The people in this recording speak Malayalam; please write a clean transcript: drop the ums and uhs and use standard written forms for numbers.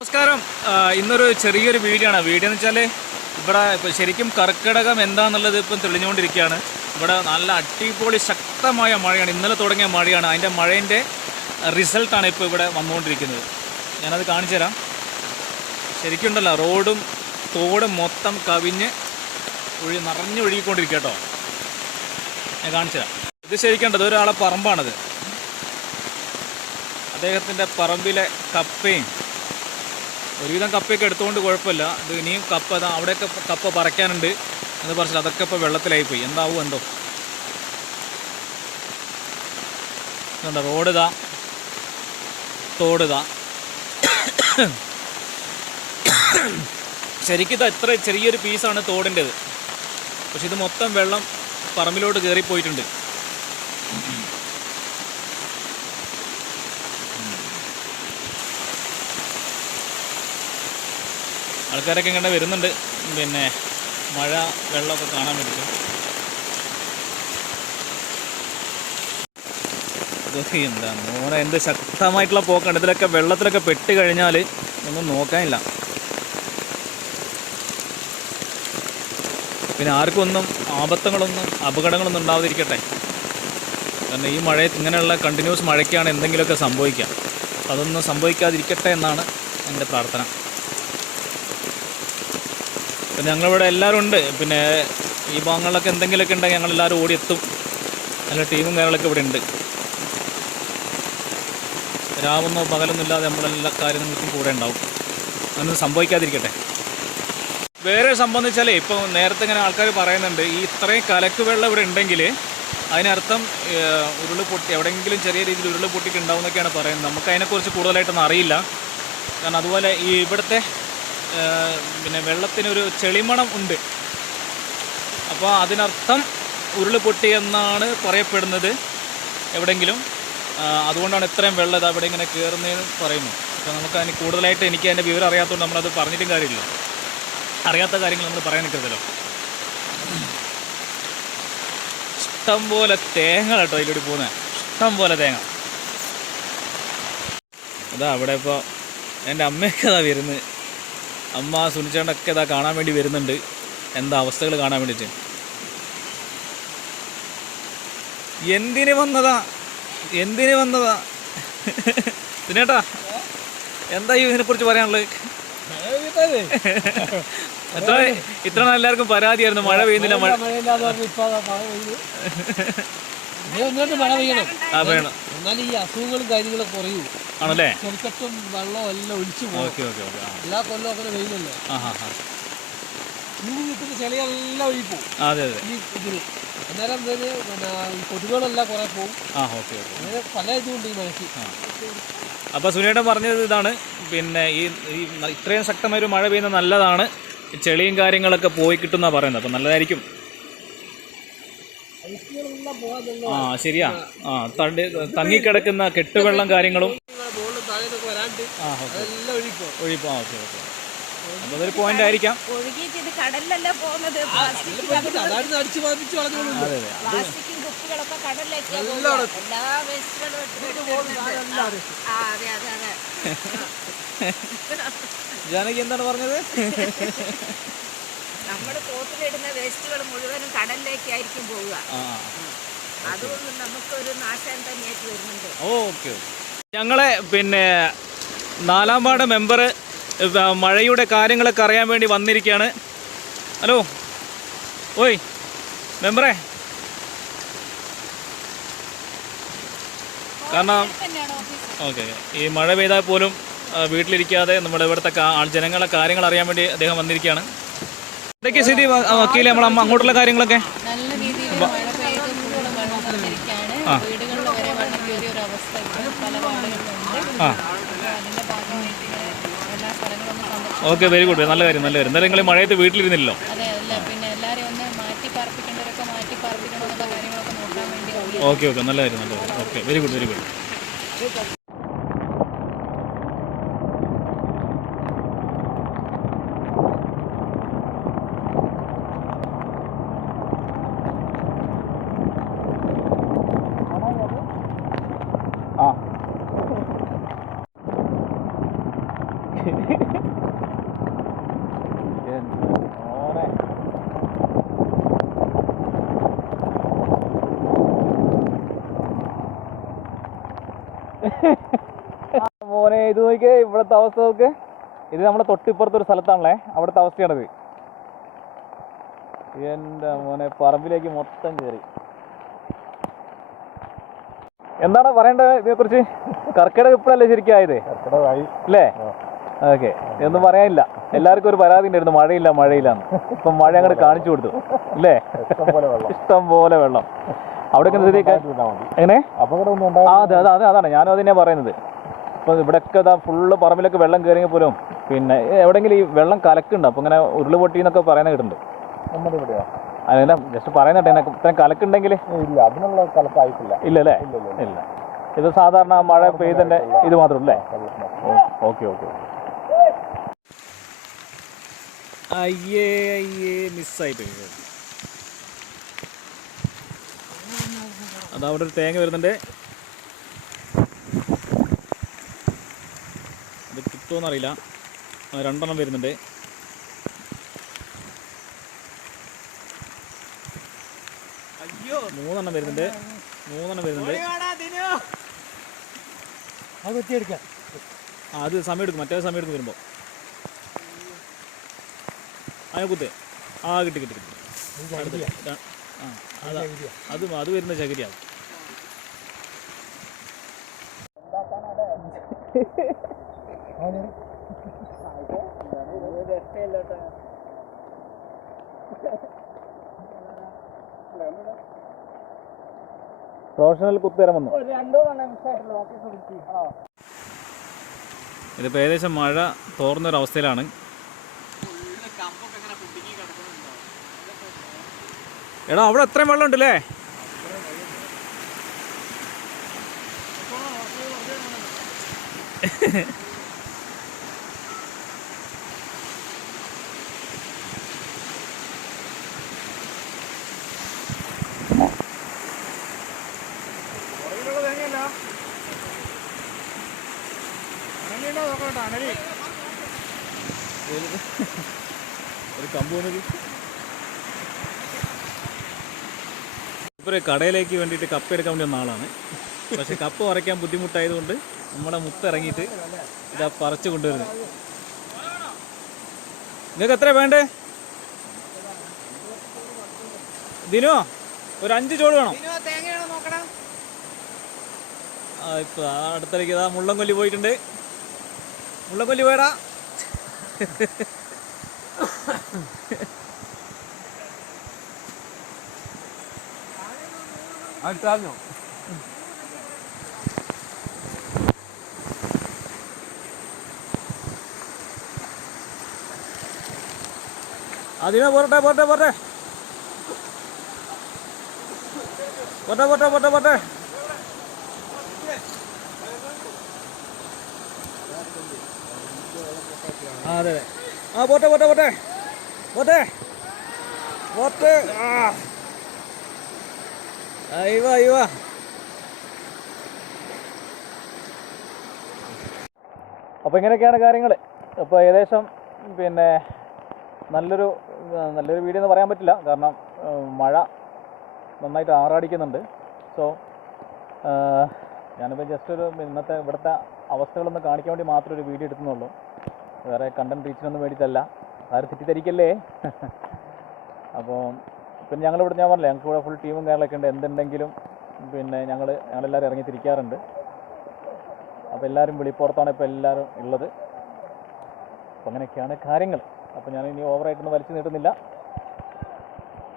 നമസ്കാരം. ഇന്നൊരു ചെറിയൊരു വീഡിയോ ആണ്. വീഡിയോ എന്ന് വെച്ചാൽ ഇവിടെ ഇപ്പോൾ ശരിക്കും കർക്കിടകം എന്താണെന്നുള്ളത് ഇപ്പം തെളിഞ്ഞുകൊണ്ടിരിക്കുകയാണ്. ഇവിടെ നല്ല അടിപൊളി ശക്തമായ മഴയാണ്. ഇന്നലെ തുടങ്ങിയ മഴയാണ്. അതിൻ്റെ മഴേൻ്റെ റിസൾട്ടാണ് ഇപ്പോൾ ഇവിടെ വന്നുകൊണ്ടിരിക്കുന്നത്. ഞാനത് കാണിച്ചു തരാം. ശരിക്കും ഉണ്ടല്ലോ, റോഡും തോടും മൊത്തം കവിഞ്ഞ് നിറഞ്ഞു ഒഴുകിക്കൊണ്ടിരിക്കുക കേട്ടോ. ഞാൻ കാണിച്ചു തരാം. ഇത് ശരിക്കേണ്ടത് ഒരാളെ പറമ്പാണത്. അദ്ദേഹത്തിൻ്റെ പറമ്പിലെ കപ്പയും ഒരുവിധം കപ്പയൊക്കെ എടുത്തുകൊണ്ട് കുഴപ്പമില്ല. ഇത് ഇനിയും കപ്പ അവിടെയൊക്കെ കപ്പ പറിക്കാനുണ്ട് എന്ന് പറഞ്ഞാൽ അതൊക്കെ ഇപ്പോൾ വെള്ളത്തിലായിപ്പോയി. എന്താവും എന്തോ. ഇതുണ്ട്, റോഡ് ഇതാ, തോട് ഇതാ. ശരിക്കും ഇതാ ഇത്ര ചെറിയൊരു പീസാണ് തോടിൻ്റെത്. പക്ഷെ ഇത് മൊത്തം വെള്ളം പറമ്പിലോട്ട് കയറിപ്പോയിട്ടുണ്ട്. ആൾക്കാരൊക്കെ ഇങ്ങനെ വരുന്നുണ്ട്, പിന്നെ മഴ വെള്ളമൊക്കെ കാണാൻ വേണ്ടിയിട്ട്. ഇതൊക്കെ എന്താ മോനെ, എന്ത് ശക്തമായിട്ടുള്ള പോക്കാണ്. ഇതിലൊക്കെ വെള്ളത്തിലൊക്കെ പെട്ട് കഴിഞ്ഞാൽ ഒന്നും നോക്കാനില്ല. പിന്നെ ആർക്കും ഒന്നും അപകടങ്ങളൊന്നും ഉണ്ടാവാതിരിക്കട്ടെ. കാരണം ഈ മഴയത്ത് ഇങ്ങനെയുള്ള കണ്ടിന്യൂസ് മഴയ്ക്കാണ് എന്തെങ്കിലുമൊക്കെ സംഭവിക്കുക. അതൊന്നും സംഭവിക്കാതിരിക്കട്ടെ എന്നാണ് എൻ്റെ പ്രാർത്ഥന. പിന്നെ ഞങ്ങളിവിടെ എല്ലാവരും ഉണ്ട്. പിന്നെ ഈ ഭാഗങ്ങളിലൊക്കെ എന്തെങ്കിലുമൊക്കെ ഉണ്ടെങ്കിൽ ഞങ്ങളെല്ലാവരും ഓടിയെത്തും. നല്ല ടീമും കാര്യങ്ങളൊക്കെ ഇവിടെ ഉണ്ട്. രാവൊന്നോ പകലൊന്നും ഇല്ലാതെ നമ്മളെല്ലാ കാര്യങ്ങൾക്കും കൂടെ ഉണ്ടാവും. അങ്ങനൊന്നും സംഭവിക്കാതിരിക്കട്ടെ. വേറെ സംബന്ധിച്ചാലേ, ഇപ്പോൾ നേരത്തെ ഇങ്ങനെ ആൾക്കാർ പറയുന്നുണ്ട്, ഈ ഇത്രയും കലക്ക് വെള്ളം ഇവിടെ ഉണ്ടെങ്കിൽ അതിനർത്ഥം ഉരുൾപൊട്ടി എവിടെയെങ്കിലും ചെറിയ രീതിയിൽ ഉരുൾപൊട്ടിയിട്ടുണ്ടാവും എന്നൊക്കെയാണ് പറയുന്നത്. നമുക്ക് അതിനെക്കുറിച്ച് കൂടുതലായിട്ടൊന്നും അറിയില്ല. കാരണം അതുപോലെ ഈ ഇവിടുത്തെ പിന്നെ വെള്ളത്തിനൊരു ചെളിമണം ഉണ്ട്. അപ്പോൾ അതിനർത്ഥം ഉരുൾപൊട്ടി എന്നാണ് പറയപ്പെടുന്നത് എവിടെയെങ്കിലും. അതുകൊണ്ടാണ് ഇത്രയും വെള്ളം അവിടെ ഇങ്ങനെ കയറുന്നതെന്ന് പറയുന്നു. അപ്പോൾ നമുക്കതിന് കൂടുതലായിട്ട് എനിക്ക് അതിൻ്റെ വിവരം അറിയാത്തതുകൊണ്ട് നമ്മളത് പറഞ്ഞിട്ടും കാര്യമില്ല. അറിയാത്ത കാര്യങ്ങൾ നമ്മൾ പറയാൻ നിൽക്കരുതല്ലോ. ഇഷ്ടം പോലെ തേങ്ങ കേട്ടോ അതിലൂടെ പോകുന്നത്. ഇഷ്ടം പോലെ തേങ്ങ. അതാ അവിടെ ഇപ്പോൾ എൻ്റെ അമ്മയൊക്കെ അതാ വരുന്നത്. അമ്മ സുനിച്ചേണ്ടൊക്കെ ഇതാ കാണാൻ വേണ്ടി വരുന്നുണ്ട്, എന്താ അവസ്ഥകൾ കാണാൻ വേണ്ടിയിട്ട്. എന്തിന് വന്നതാ സുനേട്ടാ, എന്താ ഇതിനെക്കുറിച്ച് പറയാനുള്ളത്? ഇത്ര എല്ലാവർക്കും പരാതിയായിരുന്നു, മഴ പെയ്യുന്നില്ല. മഴ പെയ്യണം. എന്നാലും ഈ അസുഖങ്ങളും കാര്യങ്ങളും കുറയൂ. ആണല്ലേ? ചെറുക്കട്ടും വെള്ളവും എല്ലാം ഒഴിച്ചു പോകും. എല്ലാ കൊല്ലവും അങ്ങനെ വെയിലല്ലേ. ഇനി നിൽക്കുന്ന ചെളിയെല്ലാം ഒഴിപ്പോവും. അതെ അതെ. ഈ ഇതിന് അന്നേരം പിന്നെ ഈ കൊതുകുകളെല്ലാം കുറെ പോകും. അങ്ങനെ പല ഇതുകൊണ്ട് ഈ മഴയ്ക്ക്. അപ്പോൾ സുനേട്ടൻ പറഞ്ഞത് ഇതാണ്, പിന്നെ ഈ ഇത്രയും ശക്തമായൊരു മഴ പെയ്യുന്നത് നല്ലതാണ്. ചെളിയും കാര്യങ്ങളൊക്കെ പോയി കിട്ടുന്ന പറയുന്നത്. അപ്പം നല്ലതായിരിക്കും. ശരിയാ. തങ്ങിക്കിടക്കുന്ന കെട്ടുവെള്ളം കാര്യങ്ങളും ഒഴിപ്പോ. അപ്പൊ അതൊരു പോയിന്റ് ആയിരിക്കാം. ജാനകി എന്താണ് പറഞ്ഞത്? നമ്മുടെ തോട്ടിലിടുന്ന വേസ്റ്റുകൾ മുഴുവനും കടലിലേക്കായിരിക്കും പോവുക. അതുകൊണ്ട് നമുക്കൊരു നാശം തന്നെയായിട്ട് വരുന്നുണ്ട്. ഓക്കെ. ഞങ്ങളെ പിന്നെ 4-ാം വാർഡ് മെമ്പർ മഴയുടെ കാര്യങ്ങളൊക്കെ അറിയാൻ വേണ്ടി വന്നിരിക്കുകയാണ്. ഹലോ, ഓയ് മെമ്പറേ. കാരണം ഓക്കെ, ഈ മഴ പെയ്താൽ പോലും വീട്ടിലിരിക്കാതെ നമ്മുടെ ഇവിടുത്തെ ജനങ്ങളെ കാര്യങ്ങൾ അറിയാൻ വേണ്ടി അദ്ദേഹം വന്നിരിക്കുകയാണ്. എന്തൊക്കെ സ്ഥിതി വക്കീലെ, നമ്മളമ്മ അങ്ങോട്ടുള്ള കാര്യങ്ങളൊക്കെ? നല്ല രീതിയിൽ മഴ പെയ്ത് വെള്ളം വന്നിരിക്കുകയാണ്. വീടുകളിൽ വരെ വെള്ളം കയറിയ ഒരു അവസ്ഥ പല വാർഡുകളിലുണ്ട്. അതിന്റെ ഭാഗമായിട്ട് എല്ലാ സ്ഥലങ്ങളും സന്ദർശിച്ചു. Okay, very good. നല്ല കാര്യം. എന്തായാലും നിങ്ങൾ മഴയത്ത് വീട്ടിലിരുന്നില്ലല്ലോ. അതെ, അല്ല പിന്നെ എല്ലാവരും ഒന്ന് മാറ്റി പാർപ്പിക്കേണ്ടവരൊക്കെ മാറ്റി പാർപ്പിക്കണമെന്നുള്ള കാര്യങ്ങളൊക്കെ നോക്കാൻ വേണ്ടി. ഓക്കെ, നല്ല കാര്യം. Okay, very good. മോനെ ഇത് നോക്കിയേ, ഇവിടുത്തെ അവസ്ഥ നോക്ക്. ഇത് നമ്മുടെ തൊട്ടിപ്പുറത്തൊരു സ്ഥലത്താണല്ലേ, അവിടുത്തെ അവസ്ഥയാണിത്. എൻ്റെ മോനെ പറമ്പിലേക്ക് മൊത്തം കയറി. എന്താണ് പറയേണ്ടത് ഇതിനെക്കുറിച്ച്? കർക്കിടക ഇപ്പോഴല്ലേ ശരിക്കും ആയത് അല്ലേ? ഓക്കെ, ഇതൊന്നും പറയാനില്ല. എല്ലാവർക്കും ഒരു പരാതി ഉണ്ടായിരുന്നു, മഴയില്ല മഴയില്ലാന്ന്. ഇപ്പം മഴ അങ്ങോട്ട് കാണിച്ചു കൊടുത്തു അല്ലേ? ഇഷ്ടം പോലെ വെള്ളം. അവിടെ എങ്ങനെ? അതെ അതെ അതെ, അതാണ് ഞാനും അതിനെ പറയുന്നത്. ഇപ്പം ഇവിടെയൊക്കെ ഫുള്ള് പറമ്പിലൊക്കെ വെള്ളം കയറിയെങ്കിൽ പോലും പിന്നെ എവിടെയെങ്കിലും ഈ വെള്ളം കലക്കുണ്ട്. അപ്പം ഇങ്ങനെ ഉരുള് പൊട്ടി എന്നൊക്കെ പറയുന്നത് കിട്ടുന്നുണ്ട്. അതിനെ ജസ്റ്റ് പറയുന്നുണ്ട്, ഇത്രയും കലക്കുണ്ടെങ്കിൽ ഇല്ല, അതിനുള്ള കലക്കായിട്ടില്ല. ഇല്ല അല്ലേ? ഇല്ല, ഇത് സാധാരണ മഴ പെയ്തതിൻ്റെ ഇത് മാത്രമല്ലേ? Okay okay. അയ്യേ അയ്യേ, മിസ്സായി പോയി. അതവിടെ ഒരു തേങ്ങ വരുന്നുണ്ട്. അത് കിട്ടുമോന്നറിയില്ല. 2 എണ്ണം വരുന്നുണ്ട്. അയ്യോ, 3 എണ്ണം വരുന്നുണ്ട്. 3 എണ്ണം വരുന്നുണ്ട്. അത് സമയം എടുക്കും, മറ്റേ സമയം എടുക്കും വരുമ്പോൾ. അതിനെ കുത്തേ. കിട്ടി കിട്ടി കിട്ടി. അത് വരുന്ന ചകിരിയാണ്. പ്രൊഫഷണൽ കുത്തുതരം വന്നു. ഇതിപ്പോൾ ഏകദേശം മഴ തോർന്നൊരവസ്ഥയിലാണ്. എടാ, അവിടെ എത്രയും വെള്ളം ഉണ്ടല്ലേ? ഒരു കമ്പൂണത് ഇപ്പോൾ കടയിലേക്ക് വേണ്ടിയിട്ട് കപ്പ എടുക്കാൻ വേണ്ടി വന്ന ആളാണ്. പക്ഷെ കപ്പ പറിക്കാൻ ബുദ്ധിമുട്ടായതുകൊണ്ട് നമ്മുടെ മുത്തിറങ്ങിയിട്ട് ഇതാ പറിച്ചു കൊണ്ടുവരുന്നത്. നിങ്ങൾക്ക് എത്ര വേണ്ടേ ദിനോ? ഒരു 5 ചോട് വേണം. ഇപ്പൊ അടുത്തേക്ക് ഇതാ മുള്ളംകൊല്ലി പോയിട്ടുണ്ട്. മുള്ളംകൊല്ലി പോയടാ. അതിനെ പോരട്ടെ പോട്ടെ പോട്ടെ പോട്ടെ പോട്ടെ പോട്ടെ പോട്ടെ. അതെ പോട്ടെ പോട്ടെ പോട്ടെ പോട്ടെ പോട്ടെ. അയ്യോ അയ്യോ. അപ്പോൾ ഇങ്ങനെയൊക്കെയാണ് കാര്യങ്ങൾ. അപ്പോൾ ഏകദേശം പിന്നെ നല്ലൊരു വീഡിയോ എന്ന് പറയാൻ പറ്റില്ല, കാരണം മഴ നന്നായിട്ട് ആറാടിക്കുന്നുണ്ട്. സോ ഞാനിപ്പോൾ ജസ്റ്റ് ഒരു ഇന്നത്തെ ഇവിടുത്തെ അവസ്ഥകളൊന്ന് കാണിക്കാൻ വേണ്ടി മാത്രം ഒരു വീഡിയോ എടുക്കുന്നുള്ളൂ. വേറെ കണ്ടന്റ് റീച്ചിനൊന്നും വേണ്ടിയിട്ടല്ല, ആരും തെറ്റിദ്ധരിക്കല്ലേ. അപ്പോൾ പിന്നെ ഞങ്ങളിവിടെ ഞാൻ പറഞ്ഞില്ലേ, ഞങ്ങൾക്ക് ഇവിടെ ഫുൾ ടീമും കാര്യങ്ങളൊക്കെ ഉണ്ട്. എന്തുണ്ടെങ്കിലും പിന്നെ ഞങ്ങളെല്ലാവരും ഇറങ്ങി തിരിക്കാറുണ്ട്. അപ്പോൾ എല്ലാവരും വെളിപ്പുറത്താണ് ഇപ്പോൾ എല്ലാവരും ഉള്ളത്. അപ്പോൾ അങ്ങനെയൊക്കെയാണ് കാര്യങ്ങൾ. അപ്പോൾ ഞാൻ ഇനി ഓവറായിട്ടൊന്നും വലിച്ചു നീട്ടുന്നില്ല.